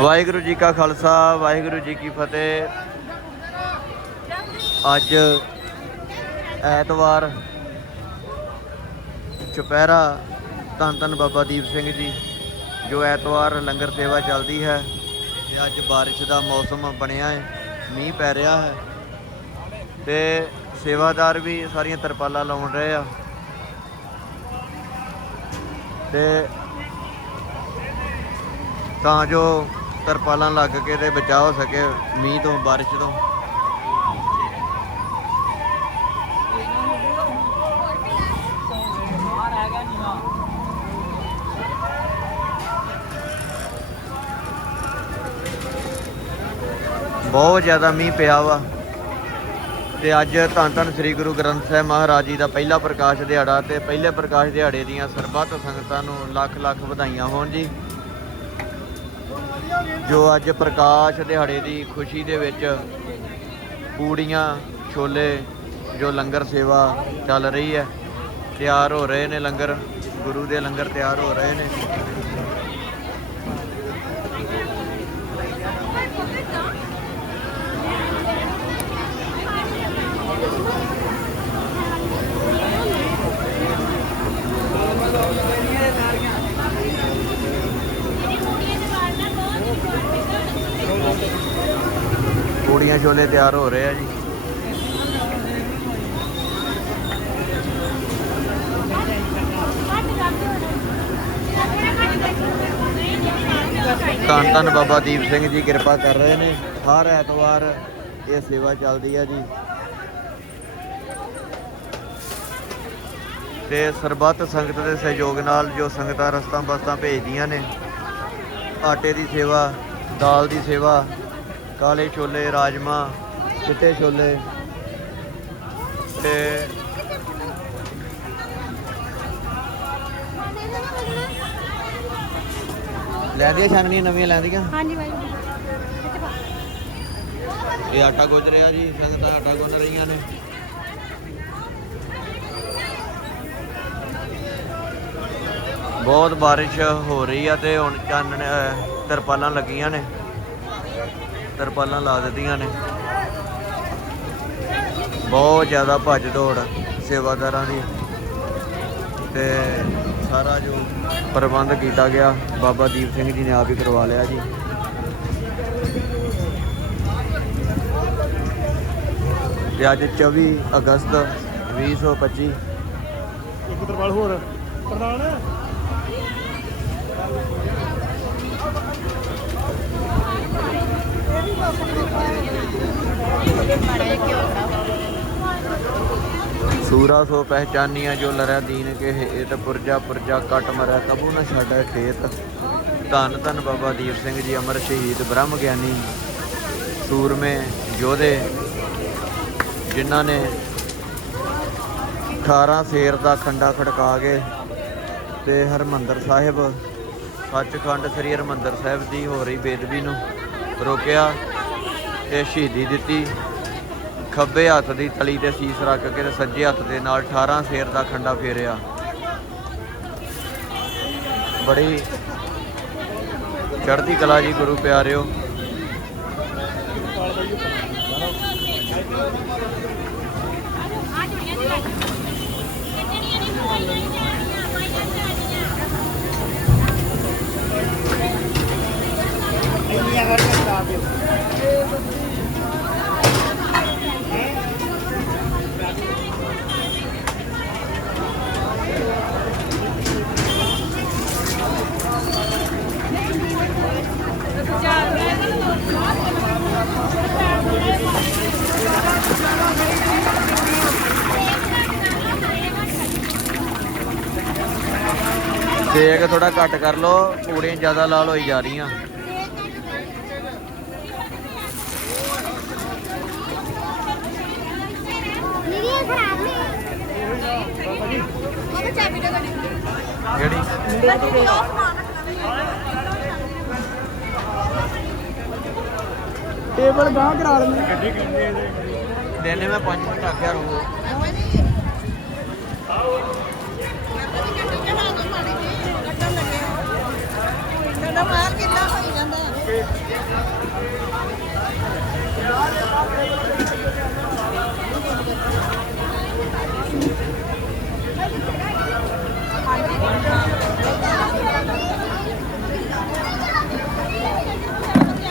ਵਾਹਿਗੁਰੂ ਜੀ ਕਾ ਖਾਲਸਾ, ਵਾਹਿਗੁਰੂ ਜੀ ਕੀ ਫਤਿਹ। ਅੱਜ ਐਤਵਾਰ, ਚੁਪਹਿਰਾ, ਧੰਨ ਧੰਨ ਬਾਬਾ ਦੀਪ ਸਿੰਘ ਜੀ, ਜੋ ਐਤਵਾਰ ਲੰਗਰ ਸੇਵਾ ਚੱਲਦੀ ਹੈ ਤੇ ਅੱਜ ਬਾਰਿਸ਼ ਦਾ ਮੌਸਮ ਬਣਿਆ ਹੈ, ਮੀਂਹ ਪੈ ਰਿਹਾ ਹੈ। ਤੇ ਸੇਵਾਦਾਰ ਵੀ ਸਾਰੀਆਂ ਤਰਪਾਲਾਂ ਲਾਉਣ ਰਹੇ ਆ। ਤੇ ਤਾਂ ਜੋ ਤਰਪਾਲਾਂ ਲੱਗ ਕੇ ਤੇ ਬਚਾਅ ਹੋ ਸਕੇ ਮੀਂਹ ਤੋਂ, ਬਾਰਿਸ਼ ਤੋਂ। ਬਹੁਤ ਜ਼ਿਆਦਾ ਮੀਂਹ ਪਿਆ ਵਾ। ਤੇ ਅੱਜ ਧੰਨ ਧੰਨ ਸ੍ਰੀ ਗੁਰੂ ਗ੍ਰੰਥ ਸਾਹਿਬ ਮਹਾਰਾਜ ਜੀ ਦਾ ਪਹਿਲਾ ਪ੍ਰਕਾਸ਼ ਦਿਹਾੜਾ ਤੇ ਪਹਿਲੇ ਪ੍ਰਕਾਸ਼ ਦਿਹਾੜੇ ਦੀਆਂ ਸਰਬੱਤ ਸੰਗਤਾਂ ਨੂੰ ਲੱਖ ਲੱਖ ਵਧਾਈਆਂ ਹੋਣ ਜੀ। ਜੋ ਅੱਜ ਪ੍ਰਕਾਸ਼ ਦਿਹਾੜੇ ਦੀ ਖੁਸ਼ੀ ਦੇ ਵਿੱਚ ਪੂੜੀਆਂ, ਛੋਲੇ, ਜੋ ਲੰਗਰ ਸੇਵਾ ਚੱਲ ਰਹੀ ਹੈ, ਤਿਆਰ ਹੋ ਰਹੇ ਨੇ ਲੰਗਰ, ਗੁਰੂ ਦੇ ਲੰਗਰ ਤਿਆਰ ਹੋ ਰਹੇ ਨੇ। ਪੂੜੀਆਂ ਛੋਲੇ ਤਿਆਰ ਹੋ ਰਹੇ ਆ ਜੀ। ਧੰਨ ਧੰਨ ਬਾਬਾ ਦੀਪ ਸਿੰਘ ਜੀ, ਕਿਰਪਾ ਕਰ ਰਹੇ ਨੇ। ਹਰ ਐਤਵਾਰ ਇਹ ਸੇਵਾ ਚੱਲਦੀ ਆ ਜੀ। ਤੇ ਸਰਬੱਤ ਸੰਗਤ ਦੇ ਸਹਿਯੋਗ ਨਾਲ ਜੋ ਸੰਗਤਾਂ ਰਸਤਾ ਬਸਤਾਂ ਭੇਜਦੀਆਂ ਨੇ, ਆਟੇ ਦੀ ਸੇਵਾ, ਦਾਲ ਦੀ ਸੇਵਾ ਕਾਲੇ ਛੋਲੇ ਰਾਜਮਾ ਚਿੱਟੇ ਛੋਲੇ ਤੇ ਲੈਂਦੀਆਂ ਛਾਨਣੀਆਂ ਨਵੀਆਂ ਲੈਂਦੀਆਂ? ਹਾਂਜੀ ਬਾਈ ਇਹ ਆਟਾ ਗੁੰਨ ਰਿਹਾ ਜੀ ਸੰਗਤਾਂ ਆਟਾ ਗੁੰਨ ਰਹੀਆਂ ਨੇ। ਬਹੁਤ ਬਾਰਿਸ਼ ਹੋ ਰਹੀ ਆ ਤੇ ਹੁਣ ਚਾਨਣ ਤਰਪਾਲਾਂ ਲੱਗੀਆਂ ਨੇ। ਤਰਪਾਲਾਂ ਲਾ ਦਿੱਤੀਆਂ ਨੇ। ਬਹੁਤ ਜ਼ਿਆਦਾ ਭੱਜ ਦੌੜ ਸੇਵਾਦਾਰਾਂ ਦੀ। ਤੇ ਸਾਰਾ ਜੋ ਪ੍ਰਬੰਧ ਕੀਤਾ ਗਿਆ, ਬਾਬਾ ਦੀਪ ਸਿੰਘ ਜੀ ਨੇ ਆਪ ਹੀ ਕਰਵਾ ਲਿਆ ਜੀ। ਤੇ ਅੱਜ 24 ਅਗਸਤ 2025 ਇੱਕ ਤਰਵਾਲ ਹੋਰ। ਪ੍ਰਧਾਨ। ਸੂਰਾ ਸੋ ਪਹਿਚਾਨੀਆਂ ਜੋ ਲਰਿਆ ਦੀਨ ਕੇ ਹੇਤ ਪੁਰਜਾ ਪੁਰਜਾ ਕਟ ਮਰੈ ਕਬੂ ਨਾ ਛਾੜੈ ਖੇਤ। ਧੰਨ ਧੰਨ ਬਾਬਾ ਦੀਪ ਸਿੰਘ ਜੀ, ਅਮਰ ਸ਼ਹੀਦ ਬ੍ਰਹਮ ਗਿਆਨੀ, ਸੂਰਮੇ ਯੋਧੇ, ਜਿਨ੍ਹਾਂ ਨੇ 18 ਸ਼ੇਰ ਦਾ ਖੰਡਾ ਖੜਕਾ ਕੇ ਤੇ ਹਰਮੰਦਰ ਸਾਹਿਬ, ਸੱਚਖੰਡ ਸ੍ਰੀ ਹਰਮੰਦਰ ਸਾਹਿਬ ਦੀ ਹੋ ਰਹੀ ਬੇਦਬੀ ਨੂੰ ਰੋਕਿਆ ਤੇ ਸ਼ਹੀਦੀ ਦਿੱਤੀ। ਖੱਬੇ ਹੱਥ ਦੀ ਤਲੀ ਤੇ ਸੀਸ ਰੱਖ ਕੇ ਤੇ ਸੱਜੇ ਹੱਥ ਦੇ ਨਾਲ 18 ਸ਼ੇਰ ਦਾ ਖੰਡਾ ਫੇਰਿਆ। ਬੜੀ ਚੜ੍ਹਦੀ ਕਲਾ ਜੀ ਗੁਰੂ ਪਿਆਰਿਓ। ਸੇਕ ਥੋੜਾ ਘੱਟ ਕਰ ਲਓ ਪੂੜੀਆਂ ਜ਼ਿਆਦਾ ਲਾਲ ਹੋਈ ਜਾ ਰਹੀਆਂ। ਦਾ ਜਿਹੜੀ? ਟੇਬਲ ਗਾਂ ਕਰਾ ਲੈਂਦੇ ਗੱਡੀ ਕਹਿੰਦੇ ਦਿਨੇ ਮੈਂ 5 ਮਿੰਟ ਆਖਿਆ ਰਹੋ ਸਾਡਾ